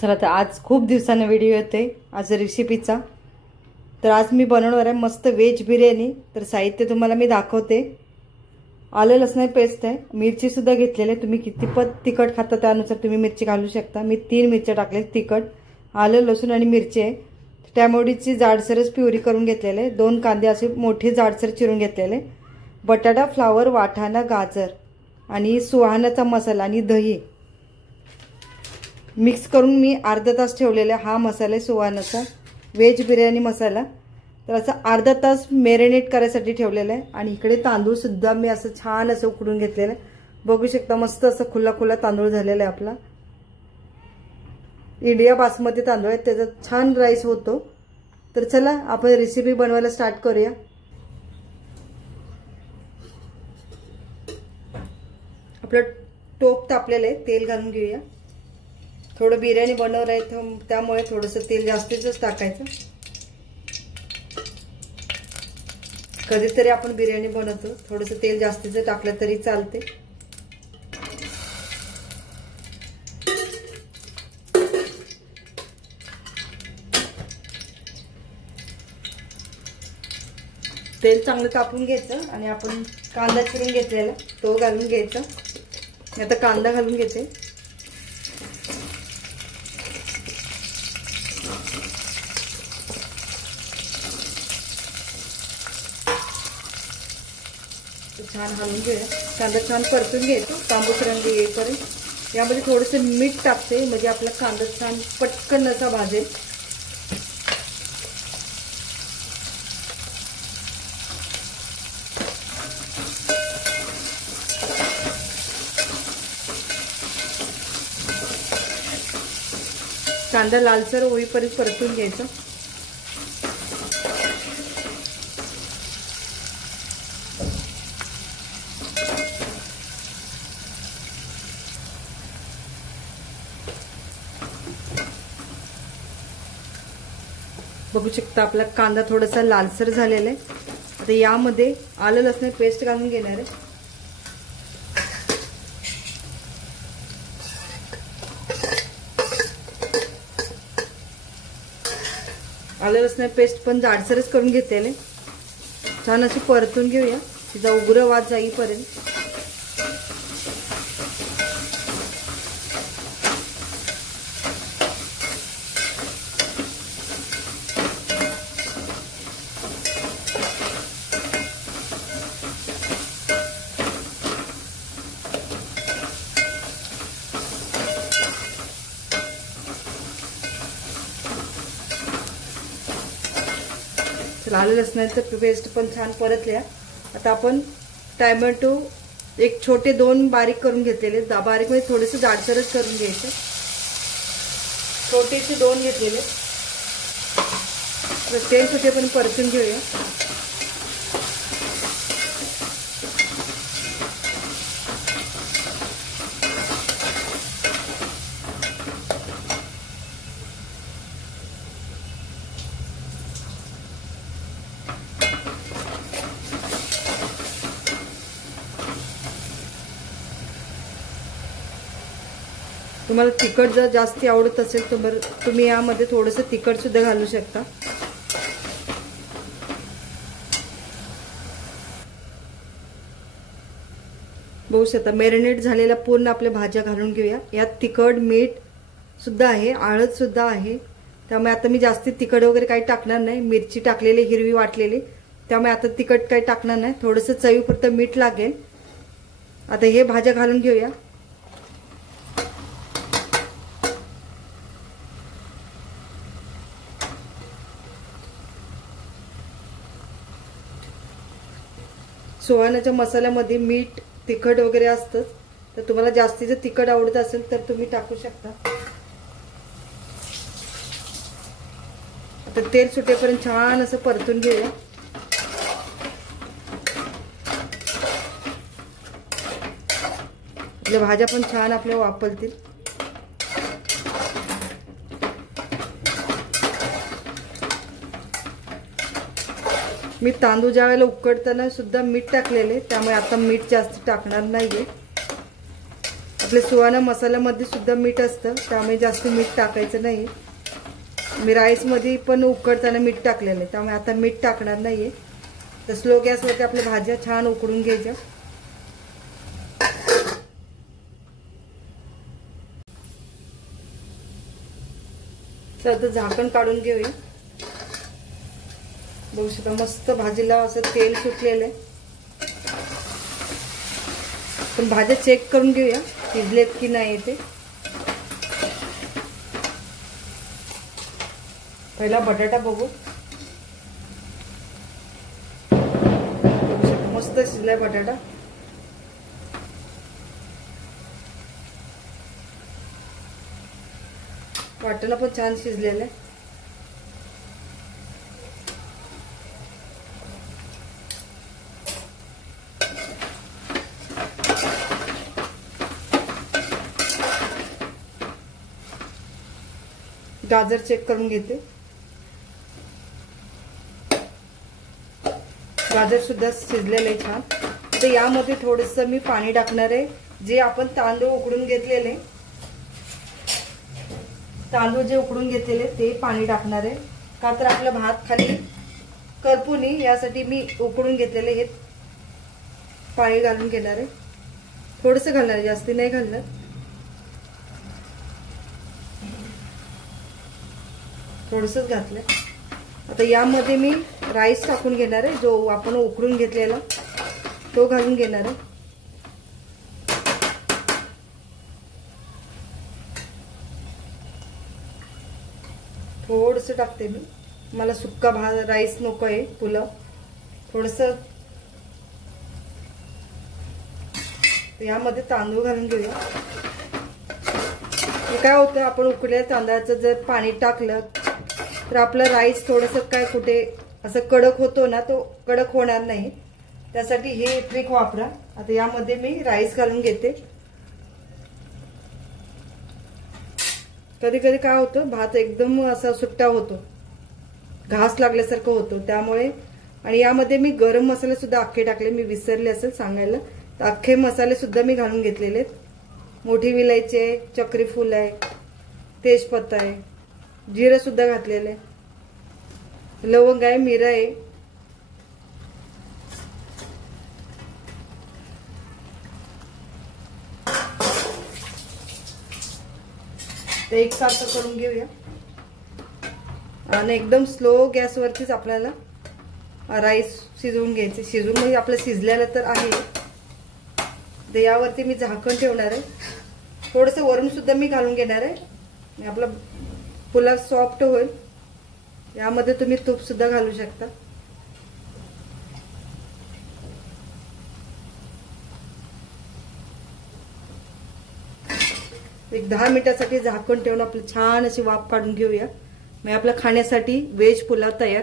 चला तर आज खूप दिवसांनी व्हिडिओ येते आज रेसिपीचा। तर आज मी बनवणार आहे मस्त व्हेज बिर्याणी। तर साहित्य तुम्हाला मी दाखवते। आलं लसूण पेस्ट आहे, मिरची सुद्धा घेतलेली आहे। तुम्ही कितीपत तिखट खाता त्यानुसार तुम्ही मिरची घालू शकता। मी 3 मिरच्या टाकले तिखट, आलं लसूण आणि मिरची आहे। टॅमॅटोची जाडसरच प्युरी करून घेतलेले, 2 कांदे असे मोठे जाडसर चिरून घेतलेले, बटाटा, फ्लावर, वाटाणा, गाजर आणि सुहाण्याचा मसाला आणि दही मिक्स करून मी अर्धा तास ठेवलेला। हा मसाला सुहाण्याचा व्हेज बिर्याणी मसाला। तर असं अर्धा तास मॅरिनेट करायसाठी ठेवलेला आहे। आणि इकडे तांदूळ सुद्धा मी असं छान असं उकडून घेतलेलं आहे। बघू शकता मस्त असं खुला खुला तांदूळ झालेला आहे आपला। इंडिया बासमती तांदूळ आहे, त्याचा छान राईस होतो। तर चला आपण रेसिपी बनवायला स्टार्ट करूया। आपलं टोप तापलेलं आहे, तेल घालून घेऊया। थोडं बिर्याणी बनवणार आहे त्यामुळे थोडंसं तेल जास्तीच टाकायचं। कधीतरी आपण बिर्याणी बनवतो, थोडंसं तेल जास्तीचं टाकलं तरी चालते। तेल चांगलं तापून घ्यायचं आणि आपण कांदा चिरून घेतलेला तो घालून घ्यायचा। आता कांदा घालून घेते। छान हलवून घेऊया। कांदा छान परतून घ्यायचा तांबूस रंग येईपर्यंत। यामध्ये थोडंसं मीठ टाकते म्हणजे आपला कांदा छान पटकन असा भाजेल। कांदा लालसर होईपर्यंत परतून घ्यायचा। बघू शकता आपला कांदा थोडासा लालसर झालेला आहे। आता यामध्ये आलं लसूण पेस्ट घालून घेणार आहे। आलं लसूण पेस्ट पण जाडसरच करून घेतलेले, छान अशी परतून घेऊया तिचा उग्र वास जाईपर्यंत। आलं लसणाचं पेस्ट पण छान परतल्या। आता आपण टोमॅटो एक छोटे 2 बारीक करून घेतलेले, बारीक म्हणजे थोडेसे जाडसरच करून घ्यायचे। छोटेसे 2 घेतलेले, तेल सुटे पण परतून घेऊया। तुम्हाला तिखट जर जास्ती आवडत असेल तर तुम्ही यामध्ये थोडंसं तिखट सुद्धा घालू शकता। बघू शकता मॅरिनेट झालेला पूर्ण आपल्या भाज्या घालून घेऊया। यात तिखट मीठ सुद्धा आहे, हळद सुद्धा आहे, त्यामुळे आता मी जास्ती तिखट वगैरे काही टाकणार नाही। मिरची टाकलेली हिरवी वाटलेली, त्यामुळे आता तिखट काही टाकणार नाही, थोडंसं चवीपुरतं मीठ लागेल। आता हे भाज्या घालून घेऊया। सुहाण्याच्या मसाल्यामध्ये मीठ तिखट वगैरे असतं, तर तुम्हाला जास्तीचं तिखट आवडत असेल तर तुम्ही टाकू शकता। आता तेल सुटेपर्यंत छान असं परतून घेऊया। आपल्या भाज्या पण छान आपल्या वापरतील। मी तांदूळ ज्या वेळेला उकडताना सुद्धा मीठ टाकलेले, त्यामुळे आता मीठ जास्त टाकणार नाहीये। आपल्या सुहाना मसाल्यामध्ये सुद्धा मीठ असतं, त्यामुळे जास्त मीठ टाकायचं नाही. मी राईसमध्ये पण उकडताना मीठ टाकलेलं आहे, त्यामुळे आता मीठ टाकणार नाहीये. तर स्लो गॅसवरती आपल्या भाज्या छान उकडून घ्यायच्या. तर आता झाकण काढून घेऊया. बघू शकता मस्त भाजीला असं तेल सुटलेलं आहे. पण भाज्या चेक करून घेऊया शिजलेत की नाही ते. पहिला बटाटा बघू. मस्त शिजलाय बटाटा. वाटाणा पण छान शिजलेलं आहे. गाजर चेक करून घेते. गाजर सुद्धा शिजलेलं आहे छान. तर यामध्ये थोडंसं मी पाणी टाकणार आहे. जे आपण तांदूळ उकडून घेतलेले, ते पाणी टाकणार आहे. का तर आपला भात खाली करपू नये यासाठी मी उकडून घेतलेले हे पाणी घालून घेणार आहे. थोडंसं घालणार आहे, जास्ती नाही घालणार. थोडंसंच घातलंय. आता यामध्ये मी राईस टाकून घेणार आहे, जो आपण उकडून घेतलेला तो घालून घेणार आहे. थोडंसं टाकते मी, मला सुक्का राईस नको आहे, पुलाव थोडंसं. यामध्ये तांदूळ घालून घेऊया. काय होतं, आपण उकडलेल्या तांदळाचं जर पाणी टाकलं तर आपला राईस थोडंसं काय कुठे असं कडक होतो ना, तो कडक होणार नाही. त्यासाठी हे ट्रिक वापरा. आता यामध्ये मी राईस घालून घेते. कधी कधी काय होतं, भात एकदम असा सुट्टा होतो, घास लागल्यासारखं होतं. त्यामुळे आणि यामध्ये मी गरम मसाले सुद्धा अख्खे टाकले, मी विसरले असेल सांगायला. तर अख्खे मसाले सुद्धा मी घालून घेतलेले आहेत. मोठी विलायची आहे, चक्री फूल आहे, तेजपत्ता आहे, जिरं सुद्धा घातलेलं आहे, लवंग आहे, मिरं आहे. ते एकसारखं करून घेऊया. आणि एकदम स्लो गॅसवरतीच आपल्याला राईस शिजवून घ्यायचे. शिजवून म्हणजे आपलं शिजलेलं तर आहे. तर यावरती मी झाकण ठेवणार आहे. थोडंसं वरून सुद्धा मी घालून घेणार आहे, आपला पुलाव सॉफ्ट होईल. यामध्ये तुम्ही तूप सुद्धा घालू शकता. एक 10 मिनिटासाठी झाकण ठेवून आपली छान अशी वाफ काढून घेऊया. मग आपल्या खाण्यासाठी व्हेज पुलाव तयार.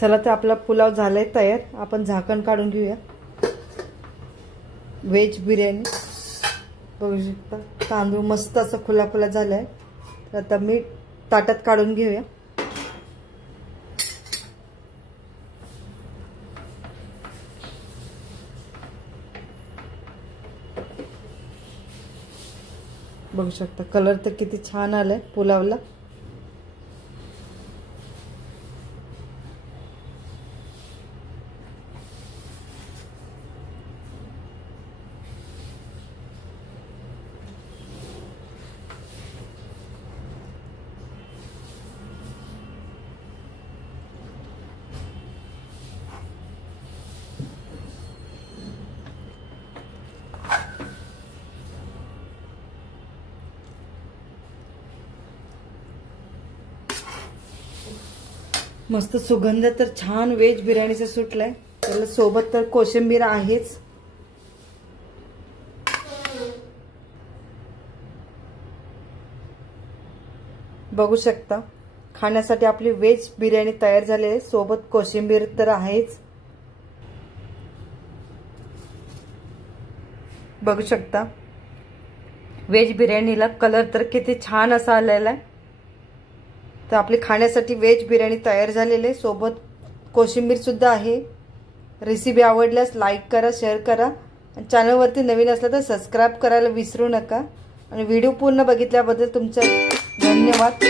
चला तर आपला पुलाव झालाय तयार. आपण झाकण काढून घेऊया. व्हेज बिर्याणी बघू शकता, तांदूळ मस्त असं खुला खुला झालाय. तर आता मी ताटात काढून घेऊया. बघू शकता कलर तर किती छान आलाय पुलावला. मस्त सुगंध तर छान व्हेज बिर्याणीचा सुटलाय. त्याला सोबत तर कोशिंबीर आहेच. बघू शकता खाण्यासाठी आपली व्हेज बिर्याणी तयार झाली आहे. सोबत कोशिंबीर तर आहेच. बघू शकता व्हेज बिर्याणीला कलर तर किती छान असा आलेला आहे. तर आपली खाण्यासाठी व्हेज बिर्याणी तयार झालेली आहे. सोबत कोशिंबीर सुद्धा आहे. रेसिपी आवडल्यास लाईक करा, शेअर करा, चॅनलवरती नवीन असला तर सबस्क्राईब करायला विसरू नका आणि व्हिडिओ पूर्ण बघितल्याबद्दल तुमचा धन्यवाद।